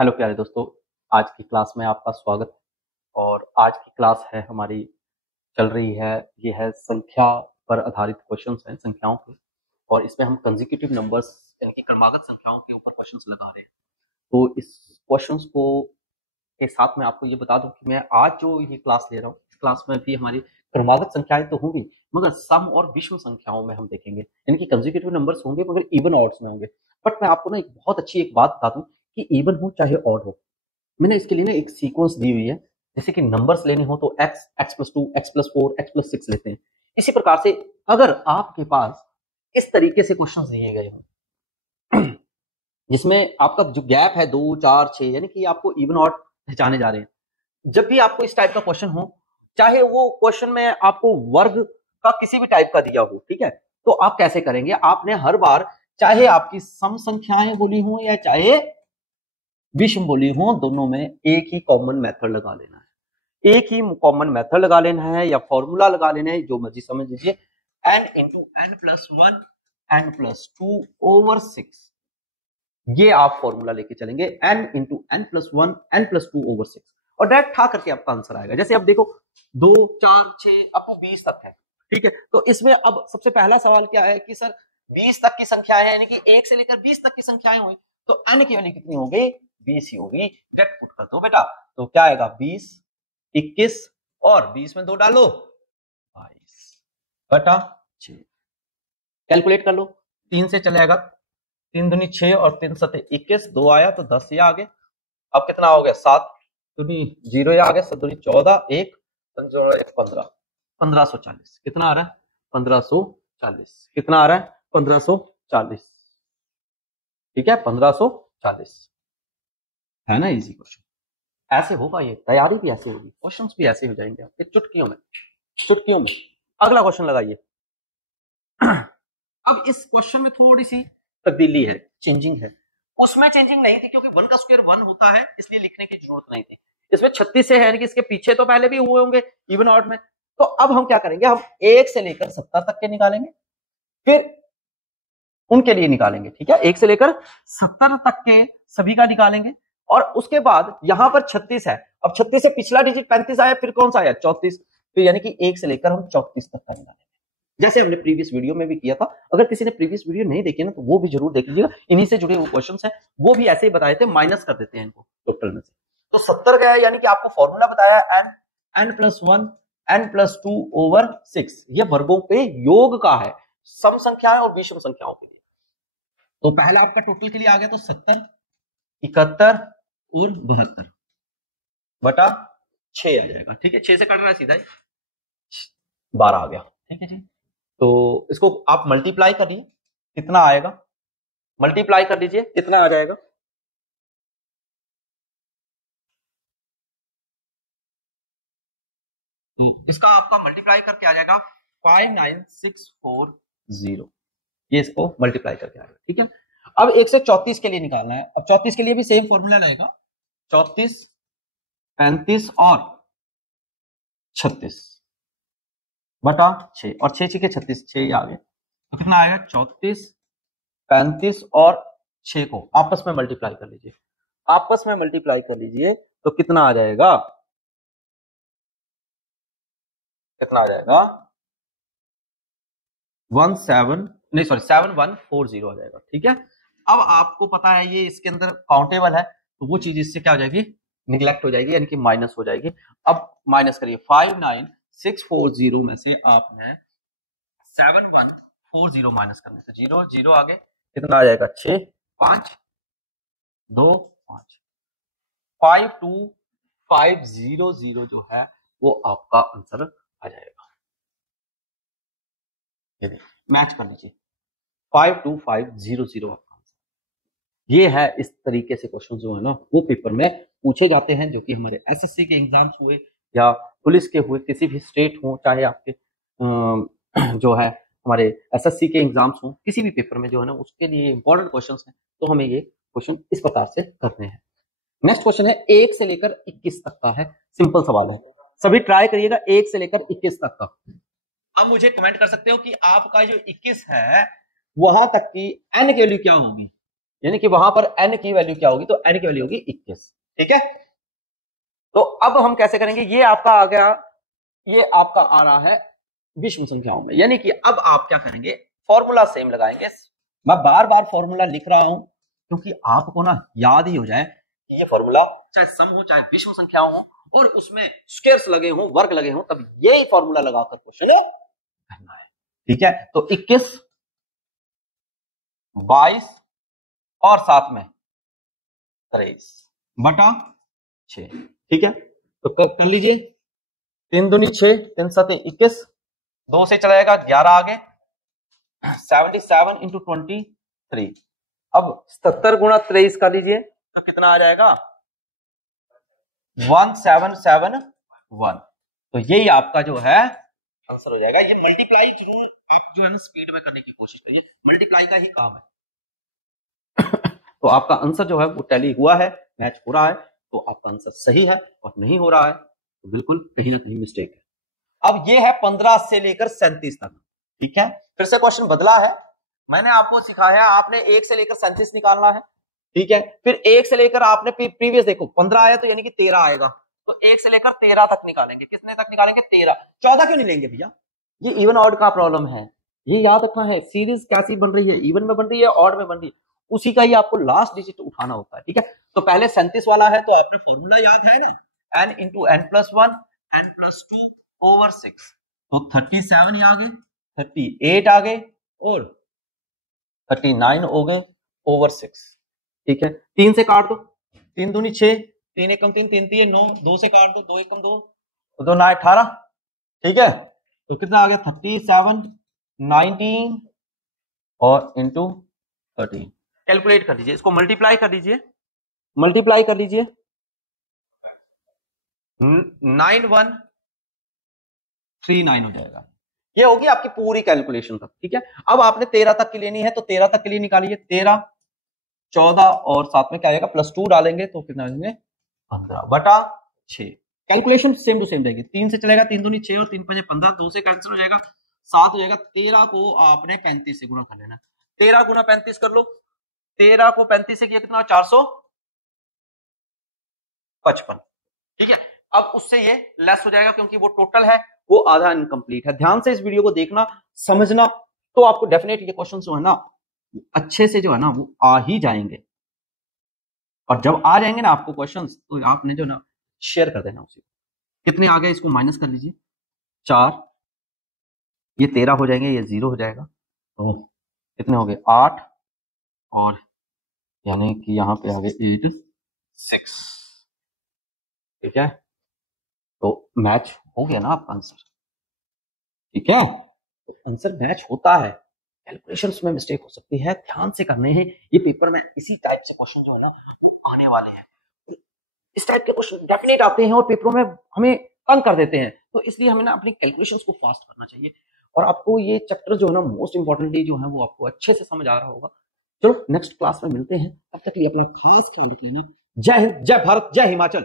Hello प्यारे दोस्तों, आज की क्लास में आपका स्वागत। और आज की क्लास है हमारी चल रही है, ये है संख्या पर आधारित क्वेश्चंस हैं संख्याओं के। और इसमें हम कंसेक्यूटिव नंबर्स यानी कि क्रमागत संख्याओं के ऊपर क्वेश्चंस लगा रहे हैं। तो इस क्वेश्चंस को के साथ मैं आपको ये बता दूं कि मैं आज जो ये क्लास ले रहा हूँ, इस क्लास में भी हमारी क्रमागत संख्याएं तो होंगी, मगर सम और विषम संख्याओं में हम देखेंगे, यानी कि कंसेक्यूटिव नंबर्स होंगे मगर इवन ऑड्स में होंगे। बट मैं आपको ना एक बहुत अच्छी एक बात बता दूं कि इवन हो चाहे ऑड हो, मैंने इसके लिए ना एक सीक्वेंस दी हुई है। जैसे कि नंबर्स लेने हो तो x, x+2, x+4, x+6 लेते हैं। इसी प्रकार से अगर आपके पास इस तरीके से क्वेश्चंस दिए गए हो जिसमें आपका जो गैप है 2, 4, 6, यानी कि आपको इवन ऑड पहचाने जा रहे हैं। जब भी आपको इस टाइप का क्वेश्चन हो, चाहे वो क्वेश्चन में आपको वर्ग का किसी भी टाइप का दिया हो, ठीक है, तो आप कैसे करेंगे? आपने हर बार, चाहे आपकी सम संख्याएं बोली हो या चाहे विषम बोली हो, दोनों में एक ही कॉमन मेथड लगा लेना है। एक ही कॉमन मेथड लगा लेना है या फॉर्मूला लगा लेना है, जो मर्जी समझ लीजिए। n into n+1 n+2 over 6, ये आप फॉर्मूला लेके चलेंगे। n into n+1 n+2 over 6 और डायरेक्ट ठा करके आपका आंसर आएगा। जैसे अब देखो 2, 4, 6 अब वो 20 तक है, ठीक है। तो इसमें अब सबसे पहला सवाल क्या है कि सर 20 तक की संख्या है, यानी कि 1 से लेकर 20 तक की संख्याएं हुई, तो n की वैल्यू कितनी हो गई? 20 ही होगी। डायरेक्ट पुट कर दो बेटा। तो क्या आएगा? 20, 21 और 20 में 2 डालो 22 बटा 6। कैलकुलेट कर लो, 3 से चलेगा, 3 दूनी 6 और 3 सते 21, 2 आया तो 10 ये आ गया। अब कितना हो गया? 7 दूनी 0 ये आ गया, 7 दूनी 14, 1 15, 1540। कितना आ रहा है? 1540। कितना आ रहा है? 1540। ठीक है, 1540 है ना। इजी क्वेश्चन ऐसे होगा, ये तैयारी भी ऐसे होगी, क्वेश्चंस भी ऐसे हो जाएंगे आपके चुटकियों में, चुटकियों में। अगला क्वेश्चन लगाइए। अब इस क्वेश्चन में थोड़ी सी तब्दीली है, चेंजिंग है। उसमें चेंजिंग नहीं थी क्योंकि 1 का स्क्वायर 1 होता है, इसलिए लिखने की जरूरत नहीं थी। इसमें 36 से है कि इसके पीछे तो पहले भी हुए होंगे इवन ऑड में। तो अब हम क्या करेंगे? हम 1 से लेकर 70 तक के निकालेंगे, फिर उनके लिए निकालेंगे। ठीक है, 1 से लेकर 70 तक के सभी का निकालेंगे। और उसके बाद यहां पर 36 है, अब 36 से पिछला डिजिट 35 आया, फिर कौन सा आया? 34। तो यानी कि 1 से लेकर हम 34 तक का निकालेंगे, जैसे हमने प्रीवियस वीडियो में भी किया था। अगर किसी ने प्रीवियस वीडियो नहीं देखी ना, तो वो भी जरूर देख लीजिएगा। इन्हीं से जुड़े हुए क्वेश्चंस हैं, वो भी ऐसे ही बताए थे, माइनस कर देते हैं इनको टोटल में से। तो 70 गया, यानी कि आपको फॉर्मूला बताया n+1 n+2 ओवर 6, ये वर्गों के योग का है, सम संख्याएं और विषम संख्याओं के लिए। तो पहला आपका टोटल के लिए आ गया, तो 70, 71 और 72 बटा 6 आ जाएगा। ठीक है, 6 से कट रहा है सीधा ही, 12 आ गया। ठीक है जी, तो इसको आप मल्टीप्लाई करिए, कितना आएगा? मल्टीप्लाई कर लीजिए, कितना आ जाएगा? तो इसका आपका मल्टीप्लाई करके आ जाएगा 59640, ये इसको मल्टीप्लाई करके आएगा। ठीक है, अब 134 के लिए निकालना है। अब 34 के लिए भी सेम फॉर्मूला लगेगा, 34, 35 और 36 बटा 6, और 6 के 36, 6 आ गए। तो कितना आएगा? 34, 35 और 6 को आपस में मल्टीप्लाई कर लीजिए, आपस में मल्टीप्लाई कर लीजिए। तो कितना आ जाएगा? कितना आ जाएगा? 7140 आ जाएगा। ठीक है, अब आपको पता है ये इसके अंदर काउंटेबल है, तो वो चीज इससे क्या हो जाएगी? निगलेक्ट हो जाएगी, यानी कि माइनस हो जाएगी। अब माइनस करिए, 59640 में से आपने 7140 माइनस करना है, तो 0 0 आगे कितना आ जाएगा? 6 5 2 5 52500 जो है वो आपका आंसर आ जाएगा। मैच कर लीजिए, 52500 आपका आंसर। ये है, इस तरीके से क्वेश्चन जो है ना वो पेपर में पूछे जाते हैं, जो कि हमारे एसएससी के एग्जाम्स हुए या पुलिस के हुए, किसी भी स्टेट हो, चाहे आपके जो है हमारे एसएससी के एग्जाम्स हो, किसी भी पेपर में जो है ना उसके लिए इंपॉर्टेंट क्वेश्चन है। तो हमें ये क्वेश्चन इस प्रकार से करने हैं। नेक्स्ट क्वेश्चन है 1 से लेकर 21 तक का है, सिंपल सवाल है, सभी ट्राई करिएगा। 1 से लेकर 21 तक का। अब मुझे कमेंट कर सकते हो कि आपका जो 21 है वहां तक की n की वैल्यू क्या होगी? यानी कि वहां पर n की वैल्यू क्या होगी, तो n की वैल्यू होगी 21। ठीक है, तो अब हम कैसे करेंगे, ये आपका आ गया, ये आपका आ रहा है विषम संख्याओं में, यानी कि अब आप क्या करेंगे, फॉर्मूला सेम लगाएंगे। मैं बार बार फॉर्मूला लिख रहा हूं क्योंकि आपको ना याद ही हो जाए कि ये फॉर्मूला चाहे सम हो चाहे विषम संख्याओं हो और उसमें स्क्वायर्स लगे हों, वर्ग लगे हों, तब यही फॉर्मूला लगाकर क्वेश्चन करना है। ठीक है, तो 21, 22 और साथ में 23 बटा 6। ठीक है, तो कर लीजिए, 3 दूनी 6, 3 7 21, 2 से चला जाएगा 11 आगे, 77 इंटू 23। अब 77 गुणा 23 कर दीजिए तो कितना आ जाएगा, 1771। तो यही आपका जो है आंसर हो जाएगा। ये मल्टीप्लाई जरूर आप जो है ना स्पीड में करने की कोशिश करिए, मल्टीप्लाई का ही काम है। तो आपका आंसर जो है वो टैली हुआ है, मैच हो रहा है, तो आपका आंसर सही है, और नहीं हो रहा है तो बिल्कुल कहीं ना कहीं मिस्टेक है। अब ये है 15 से लेकर 37 तक। ठीक है, फिर से क्वेश्चन बदला है, मैंने आपको सिखाया आपने 1 से लेकर 37 निकालना है। ठीक है, फिर 1 से लेकर आपने प्रीवियस देखो 15 आया तो यानी कि 13 आएगा, तो 1 से लेकर 13 तक निकालेंगे। कितने तक निकालेंगे, 13। 14 क्यों नहीं लेंगे भैया, ये इवन ऑड का प्रॉब्लम है, ये याद रखना है। सीरीज कैसी बन रही है, इवन में बन रही है, ऑड में बन रही है, उसी का ही आपको लास्ट डिजिट उठाना होता है। ठीक है, तो पहले 37 वाला है तो आपने फॉर्मूला याद है ना, n into n plus 1 n plus 2 over 6, तो 37 ही आ गए, 38 आ गए और 39 हो गए ओवर 6। ठीक है, 3 से काट दो, 3 दूनी 6, 3 एकम 3, 3 3 9, 2 से काट दो, 2 एकम 2, 2 9 18। ठीक है, तो कितना आ गया, 37 19 और इंटू 13। कैलकुलेट कर लीजिए, इसको मल्टीप्लाई कर लीजिए, मल्टीप्लाई कर लीजिए, 9139 हो जाएगा। ये होगी आपकी पूरी कैलकुलेशन तक। ठीक है, अब आपने 13 तक की लेनी है तो 13 तक के लिए निकालिए, 13 14 और साथ में क्या आएगा, प्लस 2 डालेंगे तो कितना आएंगे, 15 बटा 6। कैलकुलेशन सेम टू सेम रहेगी, 3 से चलेगा, 3 दूनी 6 और 3 5 15, 2 से कैंसिल हो जाएगा, 7 हो जाएगा। 13 को आपने 35 से गुणा कर लेना, 13 गुणा 35 कर लो, 13 को 35 से किया कितना, 455। ठीक है, अब उससे ये लेस हो जाएगा क्योंकि वो टोटल है, वो आधा इनकम्प्लीट है। ध्यान से इस वीडियो को देखना, समझना, तो आपको डेफिनेटली ये क्वेश्चन जो है ना अच्छे से जो है ना वो आ ही जाएंगे। और जब आ जाएंगे ना आपको क्वेश्चंस, तो आपने जो ना शेयर कर देना उसे। कितने आ गए, इसको माइनस कर लीजिए, 4, ये 13 हो जाएंगे, ये 0 हो जाएगा, तो कितने हो गए, 8 और यानी कि यहाँ पे आ गए 8 6। ठीक है, तो मैच हो गया ना आपका आंसर। ठीक है, तो आंसर मैच होता है, कैलकुलेशंस में मिस्टेक हो सकती है, ध्यान से करने हैं। ये पेपर में इसी टाइप से क्वेश्चन जो है ना वो आने वाले हैं, इस टाइप के क्वेश्चन डेफिनेट आते हैं और पेपरों में हमें तंग कर देते हैं, तो इसलिए हमें ना अपनी कैलकुलेशंस को फास्ट करना चाहिए। और आपको ये चैप्टर जो है ना मोस्ट इंपॉर्टेंटली जो है वो आपको अच्छे से समझ आ रहा होगा। चलो नेक्स्ट क्लास में मिलते हैं, तब तक के लिए अपना खास ख्याल रख लेना। जय हिंद, जय भारत, जय हिमाचल।